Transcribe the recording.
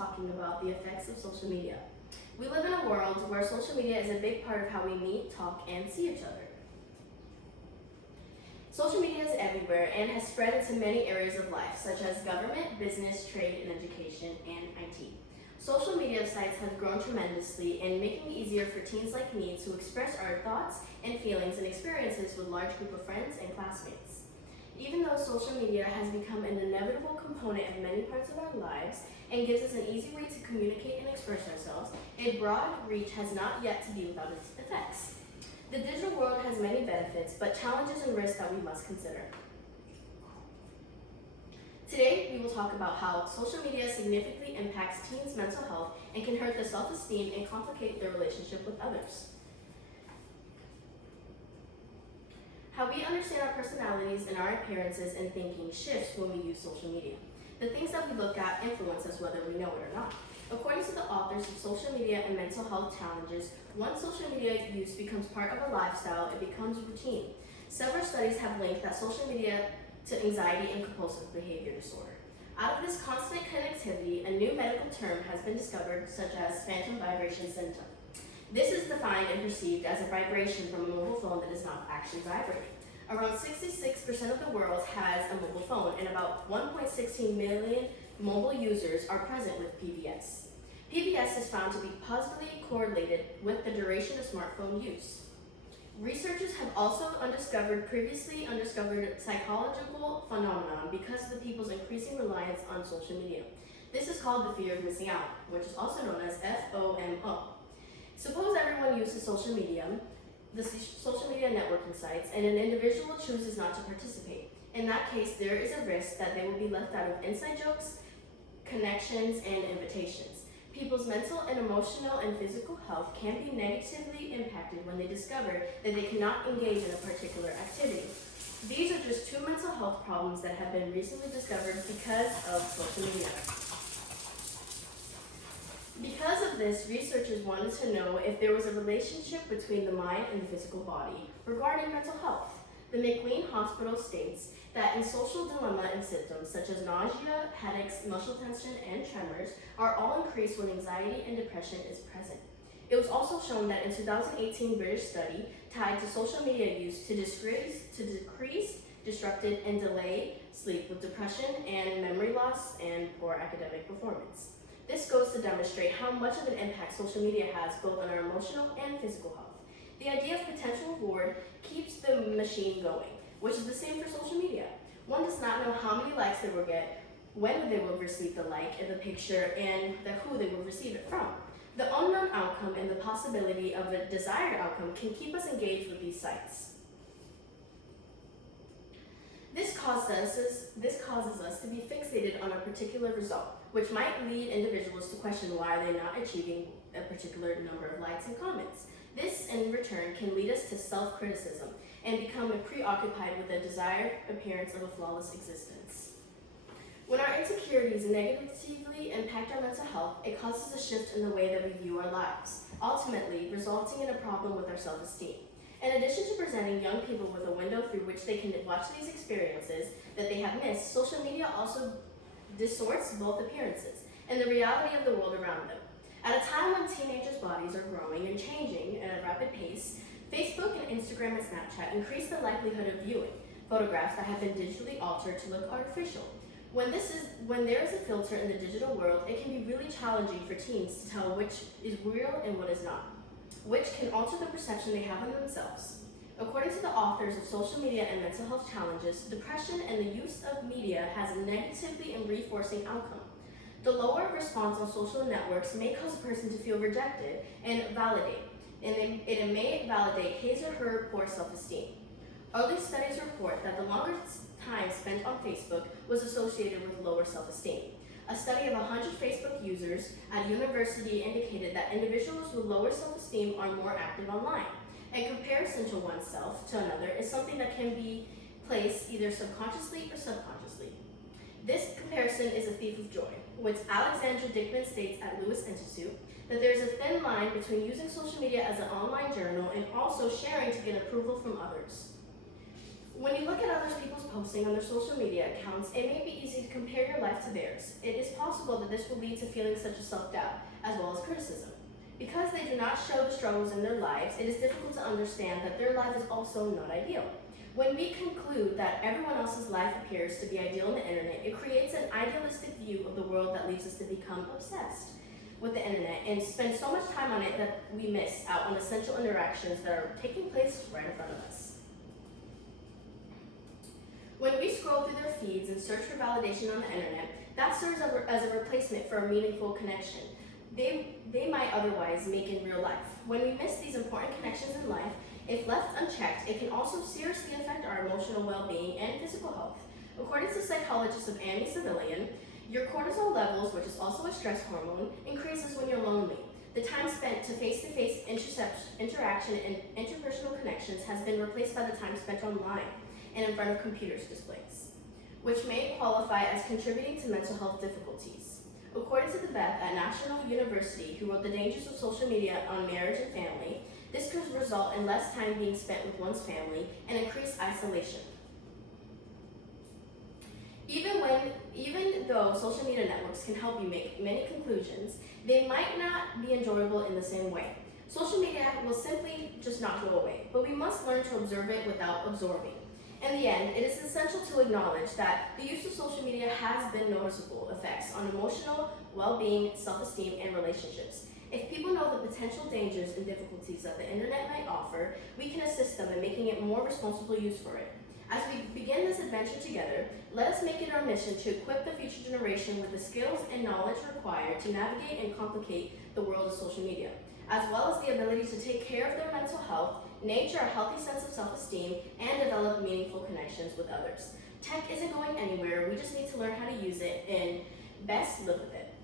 talking about the effects of social media. We live in a world where social media is a big part of how we meet, talk, and see each other. Social media is everywhere and has spread into many areas of life, such as government, business, trade, and education, and IT. Social media sites have grown tremendously in making it easier for teens like me to express our thoughts and feelings and experiences with a large group of friends and classmates. Even though social media has become an inevitable component of many parts of our lives and gives us an easy way to communicate and express ourselves, its broad reach has not yet to be without its effects. The digital world has many benefits, but challenges and risks that we must consider. Today, we will talk about how social media significantly impacts teens' mental health and can hurt their self-esteem and complicate their relationship with others. How we understand our personalities and our appearances and thinking shifts when we use social media. The things that we look at influence us whether we know it or not. According to the authors of Social Media and Mental Health Challenges, once social media use becomes part of a lifestyle, it becomes routine. Several studies have linked that social media to anxiety and compulsive behavior disorder. Out of this constant connectivity, a new medical term has been discovered, such as phantom vibration syndrome. This is defined and perceived as a vibration from a mobile phone that is not actually vibrating. Around 66% of the world has a mobile phone, and about 1.16 million mobile users are present with PVS. PVS is found to be positively correlated with the duration of smartphone use. Researchers have also previously undiscovered psychological phenomenon because of the people's increasing reliance on social media. This is called the fear of missing out, which is also known as FOMO. Suppose everyone uses social media, the social media networking sites, and an individual chooses not to participate. In that case, there is a risk that they will be left out of inside jokes, connections, and invitations. People's mental and emotional and physical health can be negatively impacted when they discover that they cannot engage in a particular activity. These are just two mental health problems that have been recently discovered because of social media. Because of this, researchers wanted to know if there was a relationship between the mind and the physical body regarding mental health. The McLean Hospital states that in social dilemma and symptoms such as nausea, headaches, muscle tension, and tremors are all increased when anxiety and depression is present. It was also shown that in 2018 British study tied to social media use to decrease, disrupted, and delay sleep with depression and memory loss and poor academic performance. This goes to demonstrate how much of an impact social media has both on our emotional and physical health. The idea of potential reward keeps the machine going, which is the same for social media. One does not know how many likes they will get, when they will receive the like in the picture, and who they will receive it from. The unknown outcome and the possibility of a desired outcome can keep us engaged with these sites. This causes us to be fixated on a particular result, which might lead individuals to question why they're not achieving a particular number of likes and comments. This, in return, can lead us to self-criticism and become preoccupied with the desired appearance of a flawless existence. When our insecurities negatively impact our mental health, it causes a shift in the way that we view our lives, ultimately resulting in a problem with our self-esteem. In addition to presenting young people with a window through which they can watch these experiences that they have missed, social media also distorts both appearances and the reality of the world around them. At a time when teenagers' bodies are growing and changing at a rapid pace, Facebook and Instagram and Snapchat increase the likelihood of viewing photographs that have been digitally altered to look artificial. When there is a filter in the digital world, it can be really challenging for teens to tell which is real and what is not, which can alter the perception they have of themselves. According to the authors of Social Media and Mental Health Challenges, depression and the use of media has a negatively and reinforcing outcome. The lower response on social networks may cause a person to feel rejected and it may validate his or her poor self-esteem. Other studies report that the longer time spent on Facebook was associated with lower self-esteem. A study of 100 Facebook users at a university indicated that individuals with lower self-esteem are more active online. And comparison to oneself to another is something that can be placed either subconsciously or subconsciously. This comparison is a thief of joy, which Alexandra Dickman states at Lewis Institute, that there is a thin line between using social media as an online journal and also sharing to get approval from others. When you look at other people's posting on their social media accounts, it may be easy to compare your life to theirs. It is possible that this will lead to feelings such as self-doubt, as well as criticism. Because they do not show the struggles in their lives, it is difficult to understand that their life is also not ideal. When we conclude that everyone else's life appears to be ideal on the internet, it creates an idealistic view of the world that leads us to become obsessed with the internet and spend so much time on it that we miss out on essential interactions that are taking place right in front of us. When we scroll through their feeds and search for validation on the internet, that serves as a replacement for a meaningful connection they might otherwise make in real life. When we miss these important connections in life, if left unchecked, it can also seriously affect our emotional well-being and physical health. According to psychologist of Amy Civilian, your cortisol levels, which is also a stress hormone, increases when you're lonely. The time spent to face-to-face interaction and interpersonal connections has been replaced by the time spent online and in front of computers' displays, which may qualify as contributing to mental health difficulties. According to the Beth at National University, who wrote The Dangers of Social Media on Marriage and Family, this could result in less time being spent with one's family and increased isolation. Even though social media networks can help you make many conclusions, they might not be enjoyable in the same way. Social media will simply just not go away, but we must learn to observe it without absorbing. In the end, it is essential to acknowledge that the use of social media has been noticeable effects on emotional well-being, self-esteem, and relationships. If people know the potential dangers and difficulties that the internet might offer, we can assist them in making it more responsible use for it. As we begin this adventure together, let us make it our mission to equip the future generation with the skills and knowledge required to navigate and complicate the world of social media, as well as the ability to take care of their mental health, nurture a healthy sense of self-esteem, and develop meaningful connections with others. Tech isn't going anywhere, we just need to learn how to use it and best live with it.